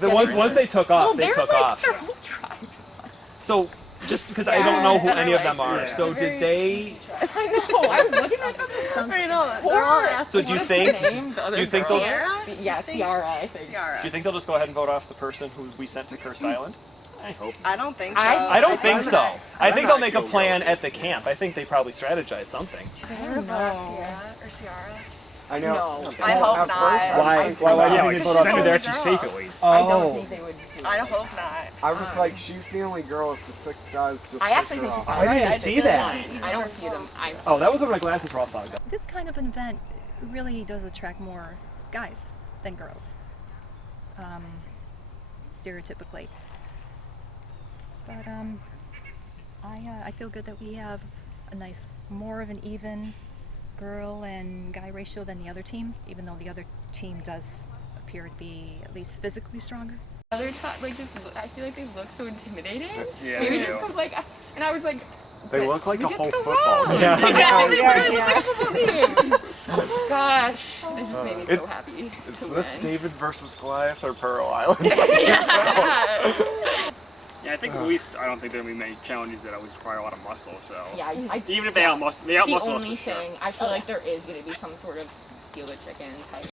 Once they took off, they took off. Their whole tribe. So just because I don't know who any of them are, so did they? I know. I was looking at them. I know. So do you think they'll? Yeah, Ciara, I think. Do you think they'll just go ahead and vote off the person who we sent to Curse Island? I hope. I don't think so. I don't think so. I think they'll make a plan at the camp. I think they probably strategize something. I don't know. Or Ciara. I know. No. I hope not. Why do you think they vote off? They're actually safe at least. I don't think they would. I hope not. I was like, she's the only girl if the 6 guys just I actually think she's I didn't see that. I don't see them. Oh, that was when my glasses were all fogged up. This kind of an event really does attract more guys than girls, stereotypically. But I feel good that we have a nice, more of an even girl and guy ratio than the other team, even though the other team does appear to be at least physically stronger. Other like just, I feel like they look so intimidating. Yeah, maybe they just do. because like, and I was like, They look like a whole so football well. team. Yeah, they literally yeah. look like a football team. Gosh, it just made me so happy. Is to this win. David versus Goliath or Pearl Island? Yeah, I think at least I don't think there'll be many challenges that always require a lot of muscle. So Yeah, even if they outmuscle, they outmuscle the us only for sure. thing I feel like there is going to be some sort of steal the chicken type.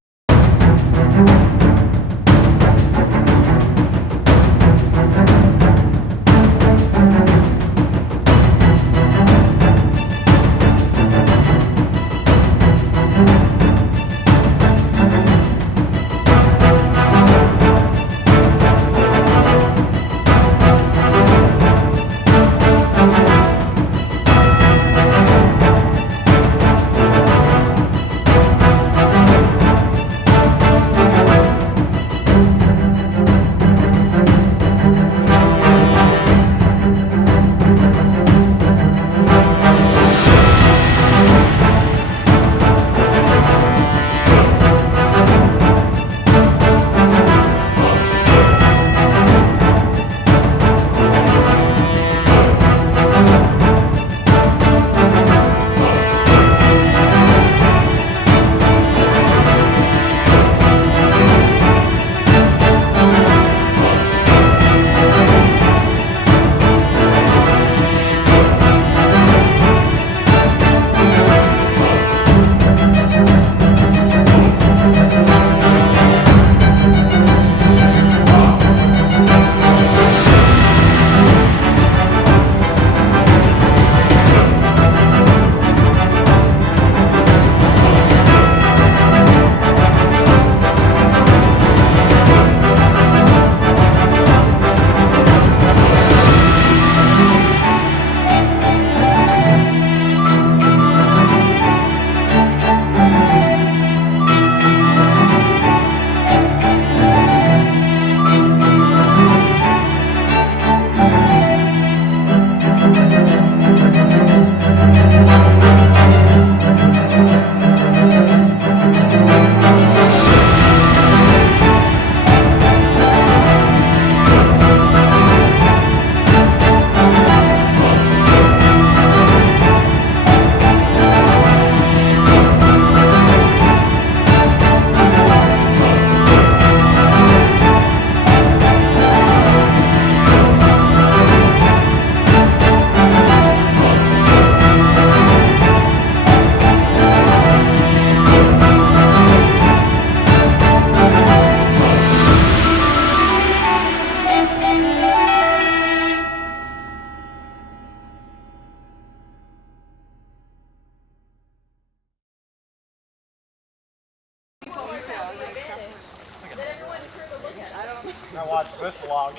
I watched this log.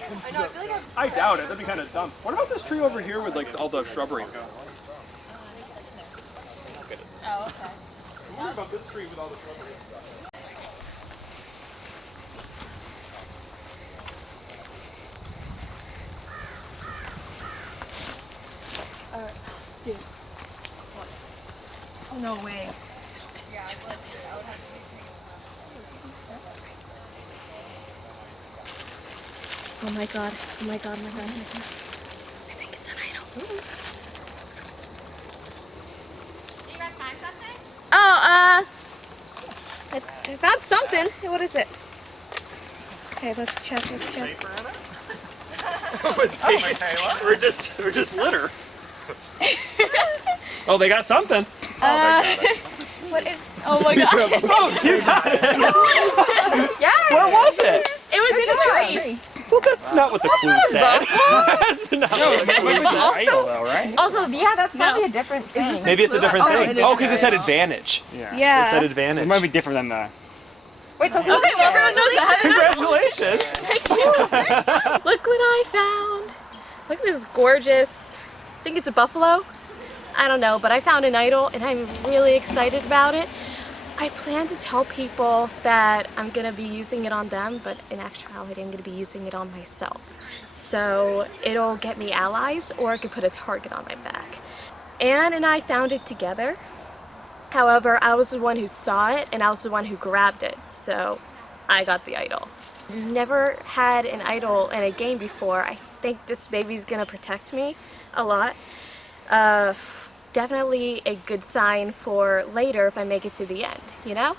I doubt it. That'd be kind of dumb. What about this tree over here with like all the shrubbery? Oh, okay. What about this tree with all the shrubbery and stuff? Dude. What? Oh, no way. Yeah, I would have to. Oh my god. Oh my god, oh my god, oh my god. I think it's an idol. Did you guys find something? Oh, I found something. What is it? Okay, let's check. We're just litter. Oh, they got something. What is? Oh my god! Oh, you got it. Yeah. Where was it? It was in a tree. Well, that's not what the clue said. That's not what the clue said. Idol though, right? Also, yeah, that's probably a different thing. Maybe it's a different thing. it is Oh, because it a said idol. advantage. Yeah. It said It advantage. might be different than the. Wait, so Okay, well, everyone knows that. Congratulations. Look what I found. Look at this gorgeous, I think it's a buffalo. I don't know, but I found an idol and I'm really excited about it. I plan to tell people that I'm gonna be using it on them, but in actuality I'm gonna be using it on myself. So it'll get me allies, or I could put a target on my back. Anne and I found it together. However, I was the one who saw it and I was the one who grabbed it, so I got the idol. Never had an idol in a game before. I think this baby's gonna protect me a lot. Definitely a good sign for later if I make it to the end, you know?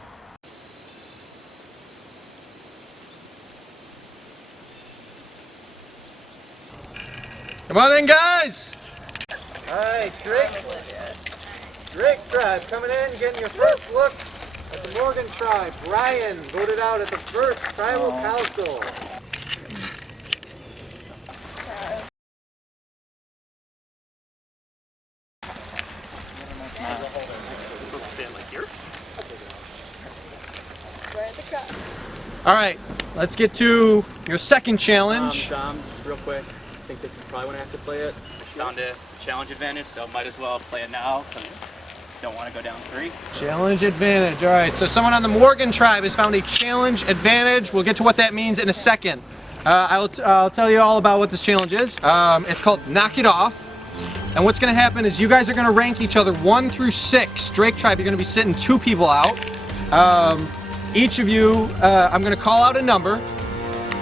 Come on in, guys! Alright, Drake tribe coming in, getting your first look at the Morgan tribe. Ryan voted out at the first tribal council. Supposed to stand like here. Alright, let's get to your second challenge. Dom, just real quick, I think this is probably when I have to play it. Found it's a challenge advantage, so might as well play it now, because don't want to go down 3. Challenge advantage. Alright, so someone on the Morgan tribe has found a challenge advantage. We'll get to what that means in a second. I'll tell you all about what this challenge is. It's called Knock It Off. And what's going to happen is you guys are going to rank each other 1 through 6. Drake tribe, you're going to be sitting 2 people out. Each of you, I'm going to call out a number.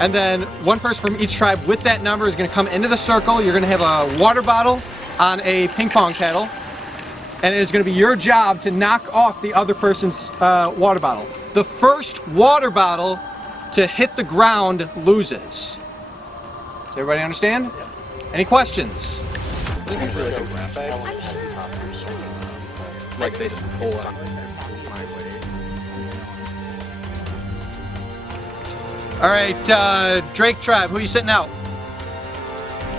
And then one person from each tribe with that number is going to come into the circle. You're going to have a water bottle on a ping pong paddle. And it is going to be your job to knock off the other person's water bottle. The first water bottle to hit the ground loses. Does everybody understand? Any questions? Like they just pull it. All right, Drake tribe, who are you sitting out?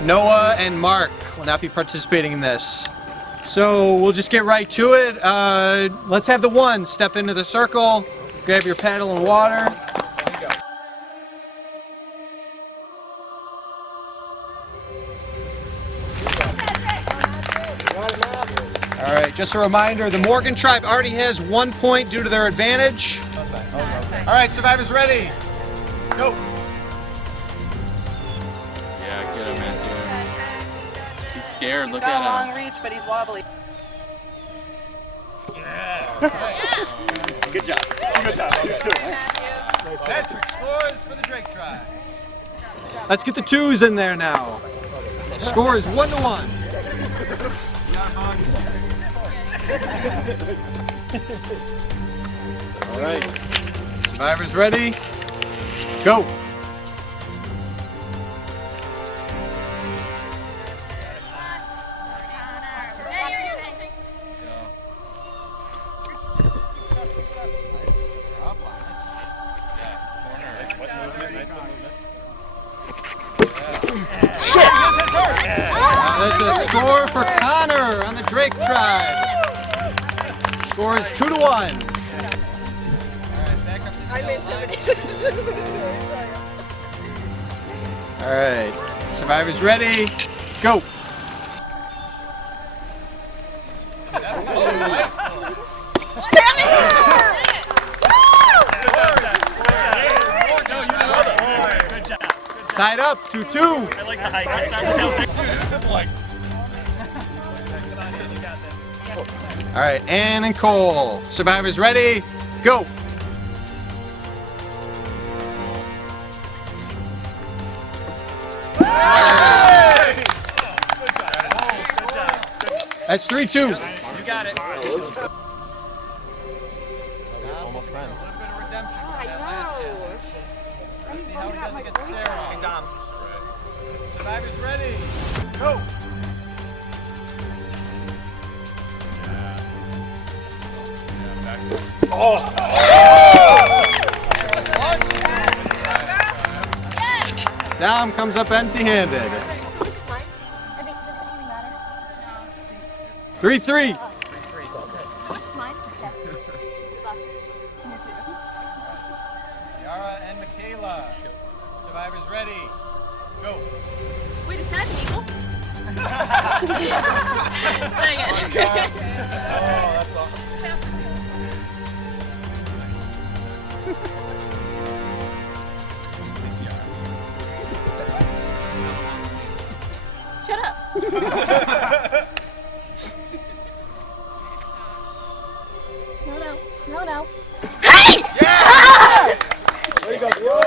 Noah and Mark will not be participating in this. So we'll just get right to it. Let's have the one step into the circle, grab your paddle and water. All right, just a reminder, the Morgan tribe already has 1 point due to their advantage. All right, survivors ready? Go. Yeah, get him, Matthew. He's scared, look at him. Long reach, but he's wobbly. Good job. Good job. Patrick scores for the Drake tribe. Let's get the 2s in there now. Score is 1-1. All right, survivors ready? Go. That's a score for Connor on the Drake tribe. Score is 2-1. I'm intimidated. All right, survivors ready? Go. Tied up, 2-2. I like the hike. All right, Ann and Cole. Survivors ready? Go. That's 3-2. You got it. Almost friends. I know. Sarah. And Dom. Survivors ready. Go. Dom comes up empty-handed. So which is mine? I mean, does it even matter? 3-3. Which is mine? Okay. Left. Can you do it? Yara and Michaela. Survivors ready. Go. Wait, is that an eagle? Oh, that's awesome. Shut up. No.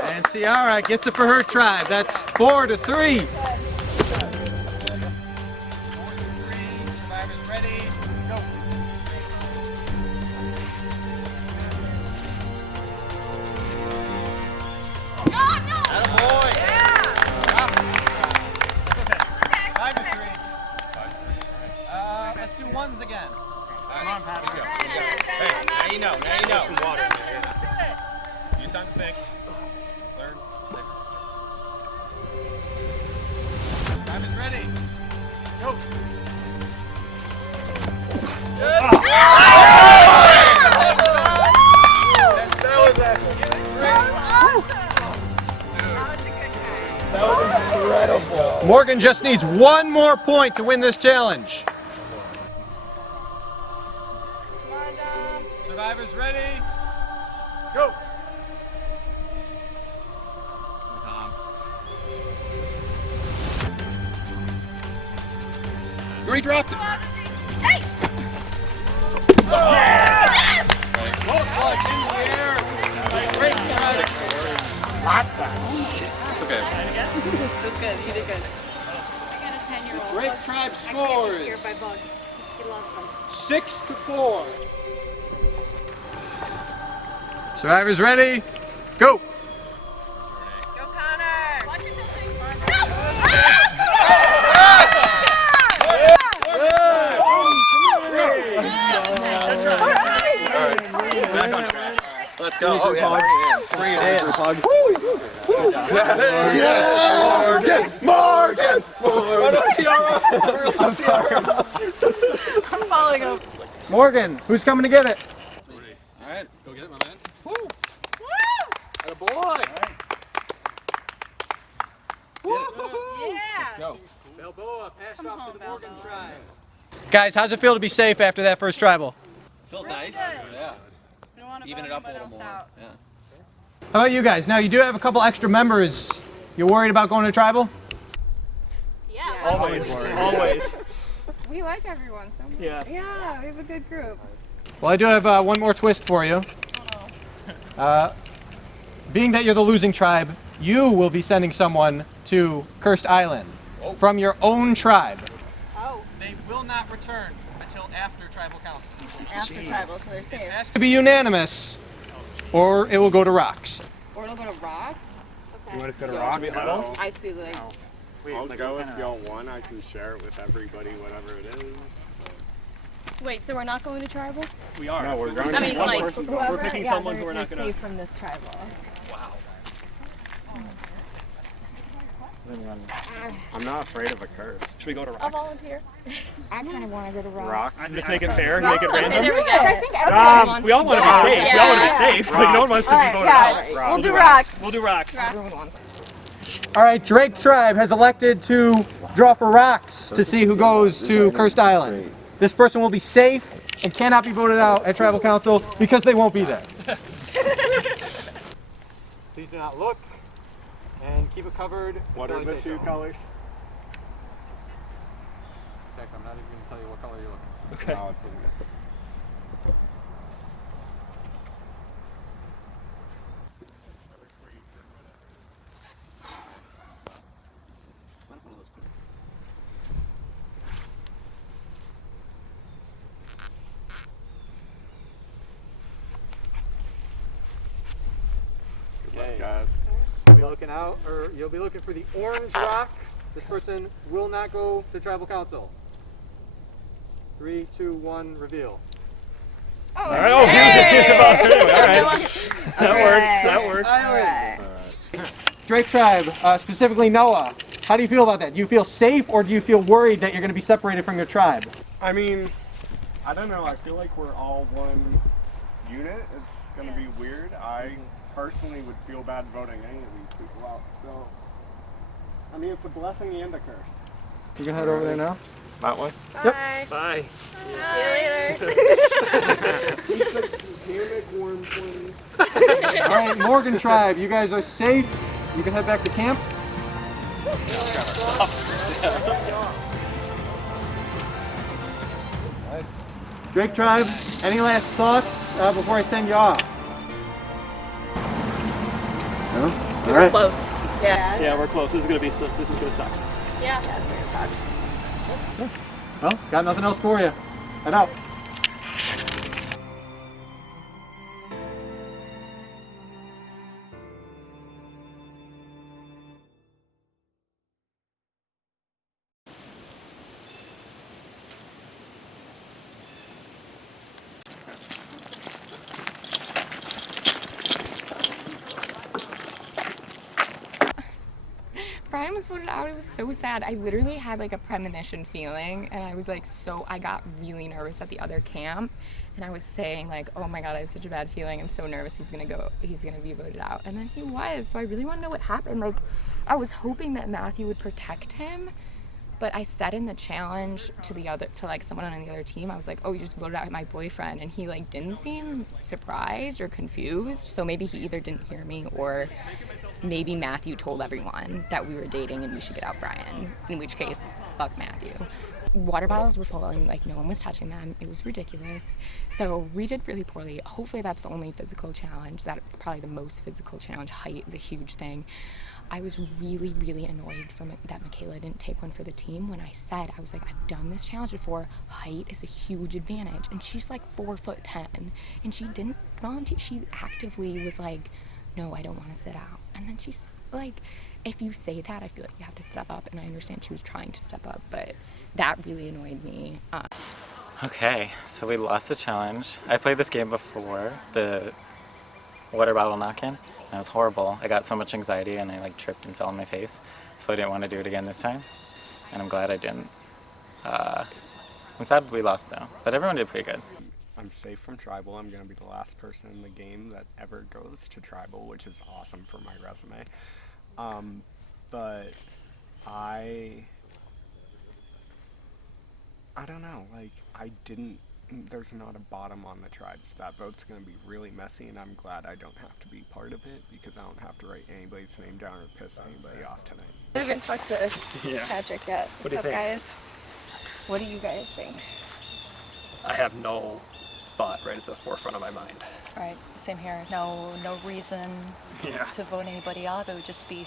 And Ciara gets it for her tribe. That's 4-3. 4-3. Survivors ready. Go. Attaboy. Yeah. 5-3. Let's do ones again. Come on, Pat. Go. Hey, now you know. Now you know. Some water. You time to think. Learn. Time is ready. Go. Morgan just needs one more point to win this challenge. Survivors ready? Go! You already dropped it. Hey! Great try. It's okay. That's good. You did good. I got a 10-year-old. Great tribe scores. Here by bugs. He loves them. 6-4. Survivors ready? Go! Go, Connor. Watch your tilting. Back on track. Let's go. Oh, yeah. Bring it in. Morgan! I'm falling over. Morgan, who's coming to get it? All right. Go get it, my man. Woo! Attaboy. Yeah. Go. Balboa, pass off to the Morgan tribe. Guys, how's it feel to be safe after that first tribal? Feels nice. Yeah. Even it up a little more. Yeah. How about you guys? Now, you do have a couple extra members. You worried about going to tribal? Yeah. Always. Always. We like everyone so much. Yeah. Yeah, we have a good group. Well, I do have one more twist for you. Being that you're the losing tribe, you will be sending someone to Cursed Island from your own tribe. Oh. They will not return until after tribal council. After tribal, so they're safe. It has to be unanimous, or it will go to rocks. Or it'll go to rocks. Okay. You want us to go to Rock? I feel like. I'll go if y'all want. I can share it with everybody, whatever it is. Wait, so we're not going to tribal? We are. No, we're going I mean, like, We're picking someone who we're not going to. from this tribal. I'm not afraid of a curse. Should we go to I'll rocks? volunteer. I kind of want to go to rocks. Rock? Just make it fair. Make it Okay, random. there we go. I think everyone wants We all want to be safe. We all want to be safe. Like no one wants to be voted out. We'll do rocks. We'll do rocks. Everyone wants. All right, Drake tribe has elected to draw for rocks to see who goes to Cursed Island. This person will be safe and cannot be voted out at tribal council because they won't be there. Please do not look and keep it covered. What are the two colors? Check, I'm not even going to tell you what color you look. Okay. Good luck, guys. be looking out, or you'll be looking for the orange rock. This person will not go to tribal council. 3, 2, 1, reveal. All right. Oh, anyway, all right. That works. Alright. Drake Tribe, specifically Noah. How do you feel about that? Do you feel safe, or do you feel worried that you're going to be separated from your tribe? I mean, I don't know. I feel like we're all one unit. It's going to be weird. I personally would feel bad voting any of these people out. So, I mean, it's a blessing and a curse. You can head over there now. That way? Bye. Bye. See you later. All right, Morgan Tribe, you guys are safe. You can head back to camp. Drake Tribe, any last thoughts before I send you off? No? All right. Close. Yeah. Yeah, we're close. This is gonna suck. Yeah. That's gonna suck. Well, got nothing else for you. Head out. Brian was voted out. It was so sad. I literally had like a premonition feeling, and I was like, I got really nervous at the other camp, and I was saying like, oh my god, I have such a bad feeling. I'm so nervous he's gonna be voted out. And then he was. So I really want to know what happened. Like, I was hoping that Matthew would protect him, but I said in the challenge to like someone on the other team, I was like, oh, you just voted out my boyfriend, and he like didn't seem surprised or confused. So maybe he either didn't hear me, or maybe Matthew told everyone that we were dating and we should get out Brian, in which case, fuck Matthew. Water bottles were falling, like no one was touching them. It was ridiculous. So we did really poorly. Hopefully that's the only physical challenge. That's probably the most physical challenge. Height is a huge thing. I was really, really annoyed that Michaela didn't take one for the team when I said, I was like, I've done this challenge before. Height is a huge advantage. And she's like 4'10", and she didn't volunteer. She actively was like, no, I don't want to sit out. And then she's like, if you say that, I feel like you have to step up. And I understand she was trying to step up, but that really annoyed me. Okay, so we lost the challenge. I played this game before, the water bottle knock-in, and it was horrible. I got so much anxiety and I like tripped and fell on my face. So I didn't want to do it again this time. And I'm glad I didn't. I'm sad we lost though, but everyone did pretty good. I'm safe from tribal. I'm going to be the last person in the game that ever goes to tribal, which is awesome for my resume. But I don't know, like, there's not a bottom on the tribe, so that vote's going to be really messy, and I'm glad I don't have to be part of it, because I don't have to write anybody's name down or piss anybody off tonight. I haven't talked to Patrick yet. What do you think? Guys? What do you guys think? I have no thought right at the forefront of my mind. Right, same here. No reason to vote anybody out. It would just be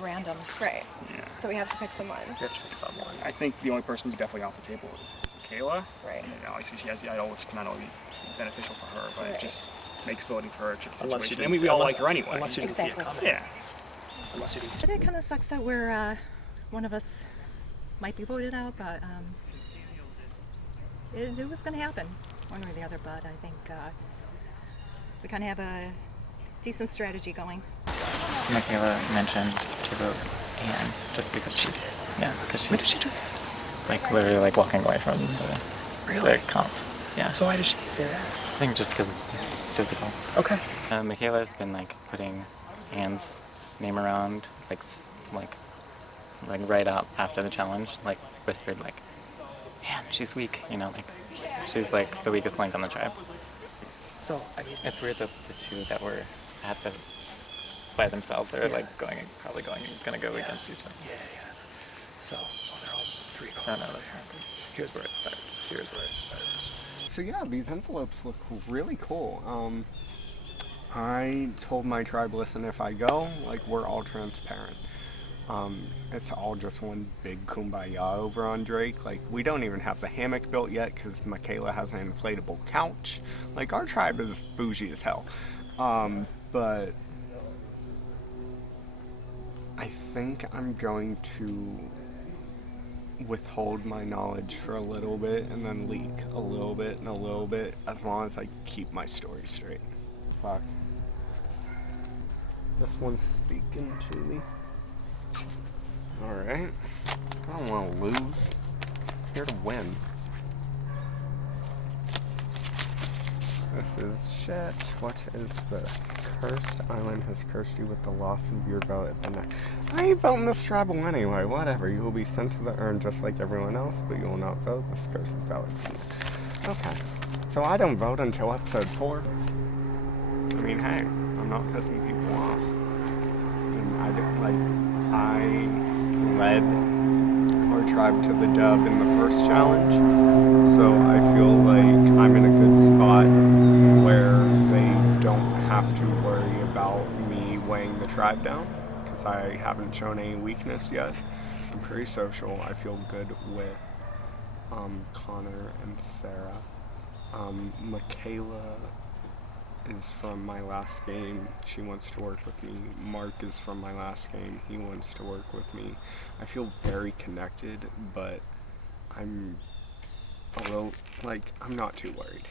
random. Right. Yeah. So we have to pick someone. We have to pick someone. I think the only person who's definitely off the table is Michaela. Right. And obviously she has the idol, which can not only be beneficial for her, but it just makes voting for her a tricky Unless situation. you And didn't we all see- like her anyway. Unless you didn't see it coming. Yeah. Unless you didn't see But it kind of sucks that we're one of us might be voted out, but it was going to happen one way or the other. But I think we kind of have a decent strategy going. Michaela mentioned to vote Anne just because she's, what did she do? Like literally like walking away from the comp. Yeah. So why did she say that? I think just because it's physical. Okay. Michaela's been like putting Anne's name around, like right up after the challenge, like whispered like, Anne, she's weak, you know, like she's like the weakest link on the tribe. So I mean, It's weird that the two that were at the by themselves are like probably gonna go against each other. Yeah. So they're all three No, going. no, Here's where it starts. So yeah, these envelopes look really cool. I told my tribe, listen, if I go, like, we're all transparent. It's all just one big kumbaya over on Drake. Like, we don't even have the hammock built yet because Michaela has an inflatable couch. Like, our tribe is bougie as hell. But I think I'm going to withhold my knowledge for a little bit and then leak a little bit and a little bit as long as I keep my story straight. Fuck. This one's speaking to me. Alright. I don't want to lose. I'm here to win. This is shit. What is this? Cursed Island has cursed you with the loss of your vote at the next. I ain't voting this tribal anyway. Whatever. You will be sent to the urn just like everyone else, but you will not vote. This curse is valid for you. Okay. So I don't vote until episode 4. I mean, hey, I'm not pissing people off. And I led our tribe to the dub in the first challenge, so I feel like I'm in a good spot where they don't have to worry about me weighing the tribe down, because I haven't shown any weakness yet. I'm pretty social. I feel good with Connor and Sarah. Michaela is from my last game. She wants to work with me. Mark is from my last game. He wants to work with me. I feel very connected, but I'm a little, I'm not too worried.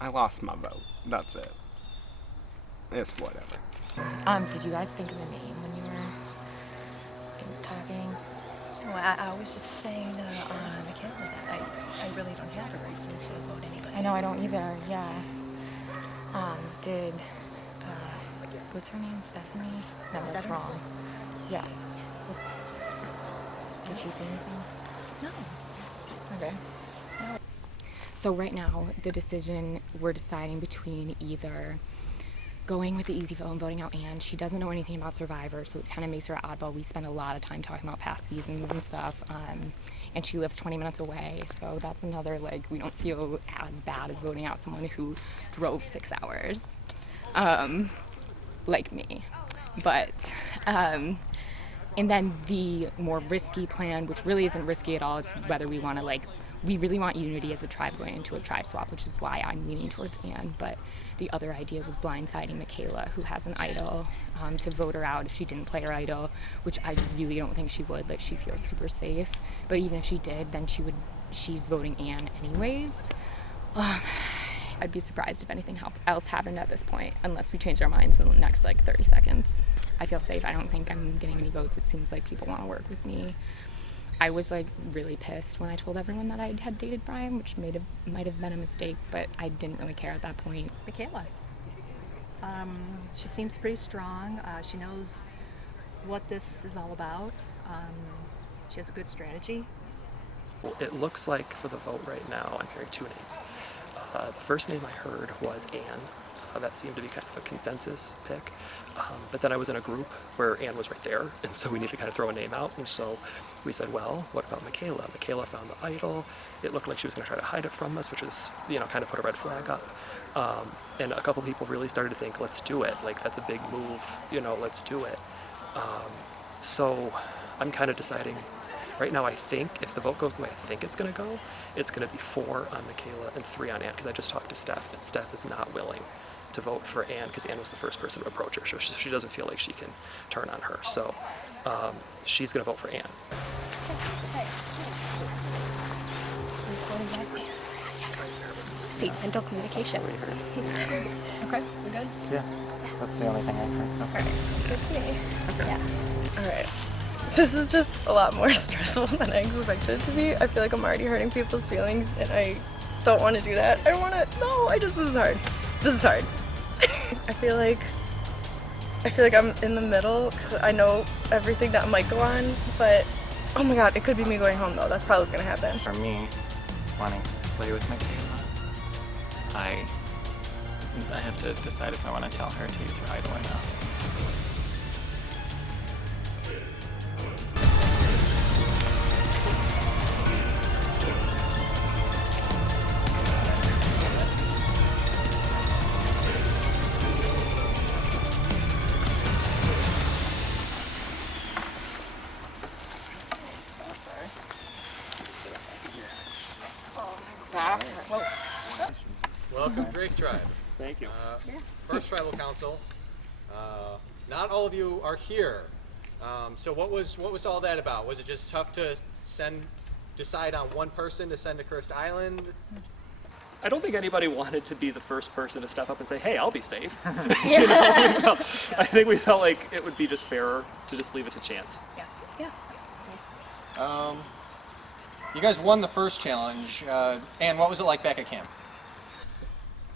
I lost my vote. That's it. It's whatever. Did you guys think of a name when you were talking? Well, I was just saying Michaela that I really don't have a reason to vote anybody. I know, I don't either, yeah. Did, what's her name, Stephanie? No, that's Stephanie? wrong. Yeah. Did she say anything? No. Okay. No. So right now, the decision, we're deciding between either going with the easy vote and voting out Anne. She doesn't know anything about Survivor, so it kind of makes her oddball. We spend a lot of time talking about past seasons and stuff, and she lives 20 minutes away, so that's another, we don't feel as bad as voting out someone who drove 6 hours, like me. But, and then the more risky plan, which really isn't risky at all, is whether we want to, we really want unity as a tribe going into a tribe swap, which is why I'm leaning towards Anne. But the other idea was blindsiding Michaela, who has an idol, to vote her out if she didn't play her idol, which I really don't think she would. She feels super safe. But even if she did, then she's voting Anne anyways. I'd be surprised if anything else happened at this point, unless we change our minds in the next 30 seconds. I feel safe. I don't think I'm getting any votes. It seems like people want to work with me. I was really pissed when I told everyone that I had dated Brian, which might have been a mistake, but I didn't really care at that point. Michaela. She seems pretty strong. She knows what this is all about. She has a good strategy. It looks like for the vote right now, I'm hearing 2 names. The first name I heard was Anne. That seemed to be kind of a consensus pick. But then I was in a group where Anne was right there, and so we needed to kind of throw a name out. And so we said, well, what about Michaela? Michaela found the idol. It looked like she was going to try to hide it from us, which was, kind of put a red flag up. And a couple people really started to think, let's do it. That's a big move, let's do it. So I'm kind of deciding, right now I think if the vote goes the way I think it's going to go, it's going to be 4 on Michaela and 3 on Anne, because I just talked to Steph, and Steph is not willing to vote for Anne because Anne was the first person to approach her, so she doesn't feel like she can turn on her. So she's going to vote for Anne. See, mental communication. Okay, we're good? Yeah, that's the only thing I heard. Alright, sounds good to me. Okay. Yeah. Alright. This is just a lot more stressful than I expected it to be. I feel like I'm already hurting people's feelings, and I don't want to do that. I don't want to, no, this is hard. This is hard. I feel like I'm in the middle because I know everything that might go on, but oh my god, it could be me going home though. That's probably what's gonna happen. For me, wanting to play with Michaela, I have to decide if I want to tell her to use her idol or not. Welcome, Drake Tribe. Thank you. First Tribal Council. not all of you are here. So what was all that about? Was it just tough to decide on one person to send to Cursed Island? I don't think anybody wanted to be the first person to step up and say, hey, I'll be safe. I think we felt like it would be just fairer to just leave it to chance. Yeah. You guys won the first challenge. Anne, what was it like back at camp?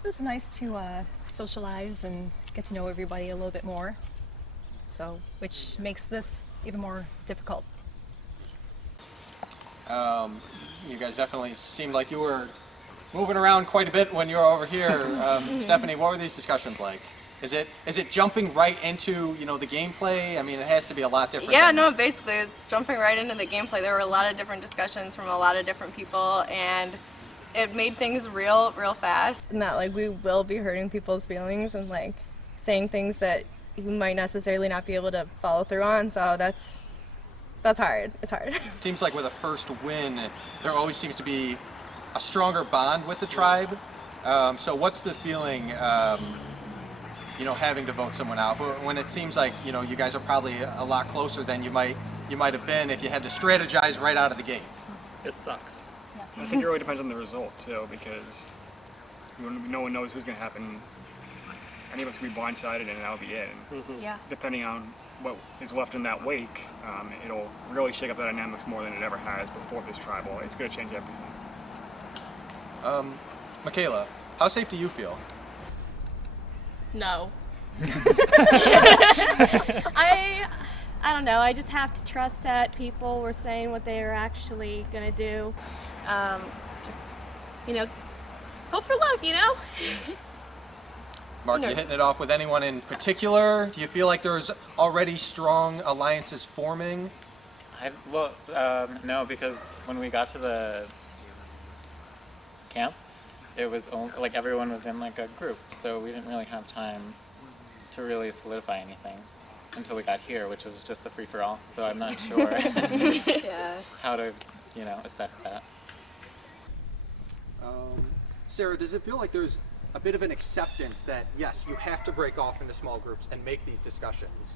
It was nice to socialize and get to know everybody a little bit more. So, which makes this even more difficult. You guys definitely seemed like you were moving around quite a bit when you were over here. Stephanie, what were these discussions like? Is it jumping right into, the gameplay? I mean, it has to be a lot different. Yeah, no, basically it's jumping right into the gameplay. There were a lot of different discussions from a lot of different people, and it made things real fast. And that we will be hurting people's feelings and saying things that you might necessarily not be able to follow through on. So that's hard. It's hard. It seems like with a first win, there always seems to be a stronger bond with the tribe. So what's the feeling, having to vote someone out when it seems like you guys are probably a lot closer than you might have been if you had to strategize right out of the gate? It sucks. I think it really depends on the result too, because no one knows who's going to happen. Any of us will be blindsided, and that'll be it. Yeah. Depending on what is left in that wake, it'll really shake up the dynamics more than it ever has before this tribal. It's going to change everything. Michaela, how safe do you feel? No. I don't know. I just have to trust that people were saying what they are actually going to do. Just, hope for luck, Mark, you hitting it off with anyone in particular? Do you feel like there's already strong alliances forming? No, because when we got to the camp, it was only, everyone was in a group, so we didn't really have time to really solidify anything until we got here, which was just a free-for-all. So I'm not sure how to, assess that. Sarah, does it feel like there's a bit of an acceptance that yes, you have to break off into small groups and make these discussions?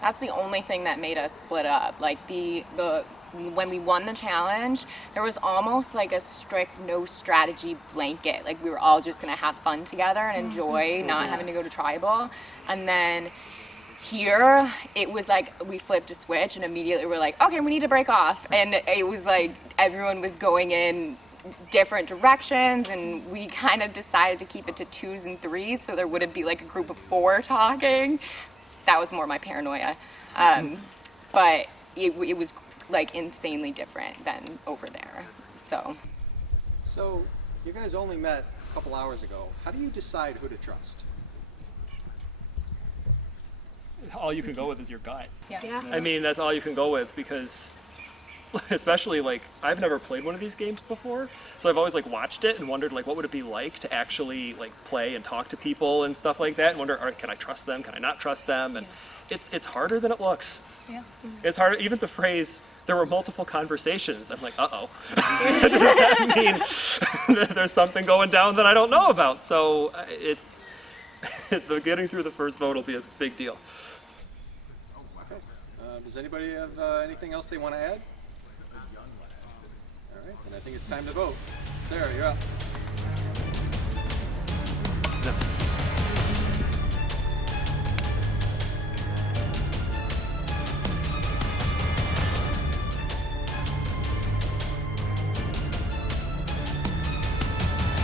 That's the only thing that made us split up. When we won the challenge, there was almost a strict no strategy blanket. We were all just gonna have fun together and enjoy not having to go to tribal. And then here, it was we flipped a switch and immediately we're okay, we need to break off. And it was everyone was going in different directions, and we kind of decided to keep it to 2s and 3s, so there wouldn't be a group of 4 talking. That was more my paranoia. But it was insanely different than over there. So you guys only met a couple hours ago. How do you decide who to trust? All you can go with is your gut. Yeah. I mean, that's all you can go with, because especially I've never played one of these games before, so I've always watched it and wondered what would it be like to actually play and talk to people and stuff like that, and wonder, can I trust them, can I not trust them? And it's harder than it looks. Yeah. It's harder. Even the phrase, there were multiple conversations, I'm uh-oh. Does that mean there's something going down that I don't know about? So it's getting through the first vote will be a big deal. Does anybody have anything else they want to add? All right, then I think it's time to vote. Sarah, you're up. No.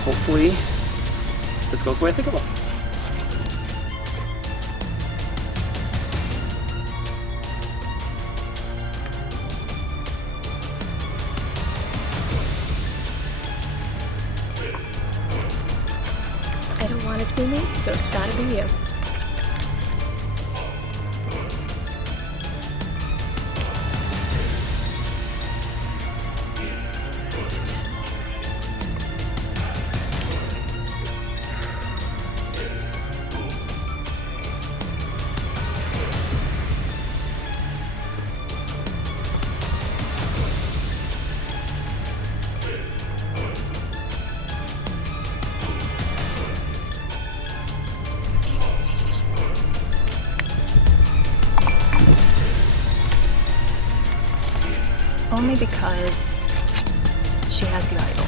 Hopefully, this goes the way I think it will. I don't want it to be me, so it's gotta be you. Only because she has the idol.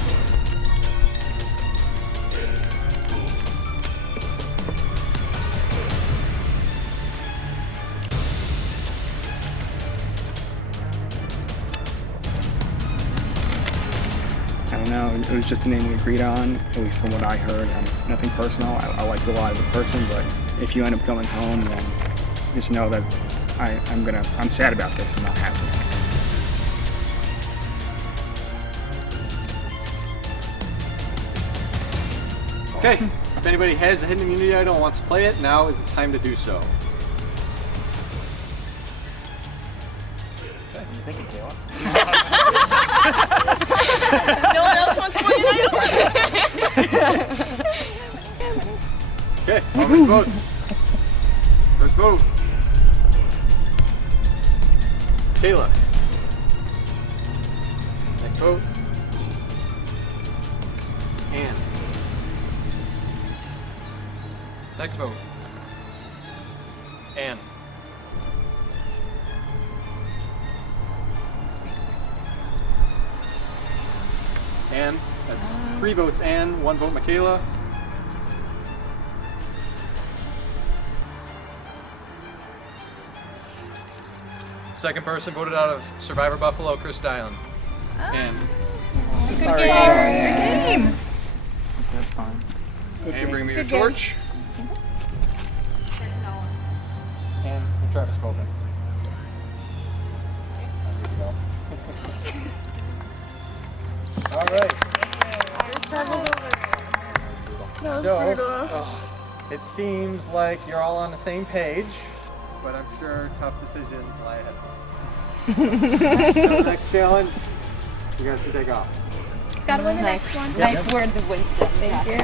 I don't know, it was just a name we agreed on, at least from what I heard. Nothing personal. I like Will as a person, but if you end up going home, then just know that I'm sad about this. I'm not happy. Okay, if anybody has a hidden immunity idol and wants to play it, now is the time to do so. What are you thinking, Kayla? No one else wants to play an idol? Okay, how many votes? First vote. Kayla. Next vote. Ann. Next vote. Ann. Ann. That's 3 votes Ann, 1 vote Michaela. Second person voted out of Survivor Buffalo, Chris Dillon. And Good game. That's fine. and bring me your torch. And Travis Colvin. All right. So, it seems like you're all on the same page, but I'm sure tough decisions lie ahead. So the next challenge, you guys can take off. Just gotta win the next one. Yep. Nice words of wisdom. Thank you.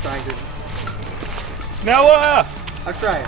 Trying to. Noah! I'm trying.